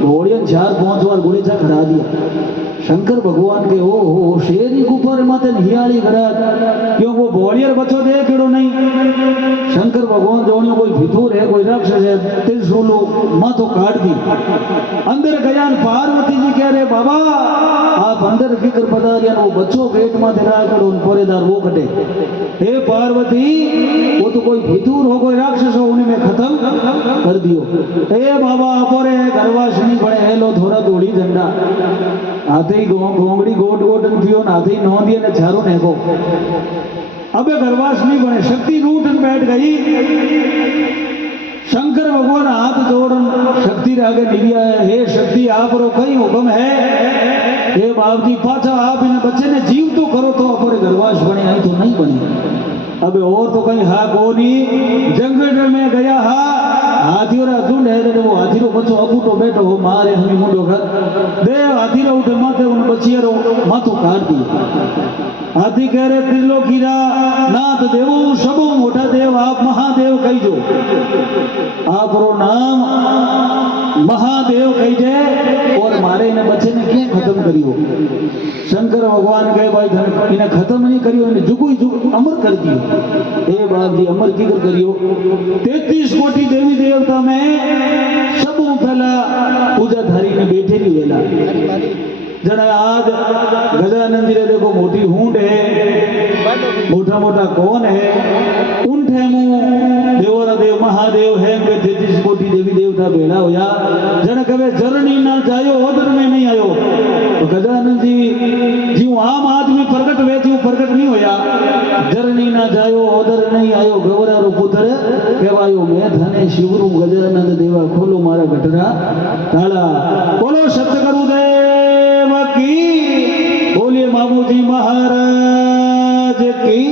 घोड़ियन 4-5 बार गुड़ीचा खड़ा दिया। शंकर भगवान के ओ शेरी ऊपर माते हियाली करा क्यों वो घोड़ियर बच्चो दे केड़ो नहीं। शंकर भगवान जोनियो कोई भितूर है कोई राक्षस है त्रिशूल माथो काट दी। अंदर गया पार्वती जी कह रहे बाबा आप अंदर फिक्र पधारिया वो बच्चों गेट में धरा करो परेदार वो कटे। हे पार्वती वो तो कोई भितूर हो कोई राक्षस हो उन्हें मैं खत्म कर दियो। हे बाबा अपोरे गरवासनी बड़े हेलो थोड़ा दौड़ी झंडा आते ही गोंगड़ी गोट गोटन पियो आते ही नौ दिए ने चारों ने को अबे गरवासनी बने शक्ति रूठन बैठ गई। शंकर भगवान हाथ जोड़न शक्ति रे आगे निविया है। हे शक्ति आप रो कई हुक्म है। हे बाप जी पाछा आप इन बच्चे ने जीव तो करो तो अपने गरवास बने आई तो नहीं बने। अबे और तो कहीं हा कोनी जंगल में गया हा हाथियों रा झुंड है वो हाथी रो बच्चो अबूटो बैठो हो मारे हमी मुंडो घर दे हाथी रो उठे माथे उन बचिया रो माथो काट दिया। हाथी कह रहे त्रिलोकीरा नाथ देवो सबो मोटा देव आप महादेव कहीजो आप रो नाम महादेव कहीजे और मारे ने बच्चे ने क्यों खत्म करियो। शंकर भगवान कहे भाई धन इन्हें खत्म नहीं करियो इन्हें जुगु जुग अमर कर दियो। हे बाप जी अमर की कर करियो। 33 कोटि देवी देवता में सब पहला पूजा धारी ने बैठे नहीं वेला जरा आज गजानंद जी देखो मोटी हूंड है मोटा मोटा कौन है ऊंट है मुंह देवरा देव महादेव है 33 कोटि देवी देवता बेड़ा होया जरा कहे जरनी ना जायो ओदर में नहीं आयो। तो गजानंद जी जी आम आदमी प्रकट वे जी प्रकट नहीं होया जरनी ना जायो ओदर नहीं आयो गवरा रो पुत्र कहवायो मैं धने शिवरू गजानंद देवा खोलो मारा गटरा ताला बोलो सत्य करू दे की बोलिए मामू जी महाराज की।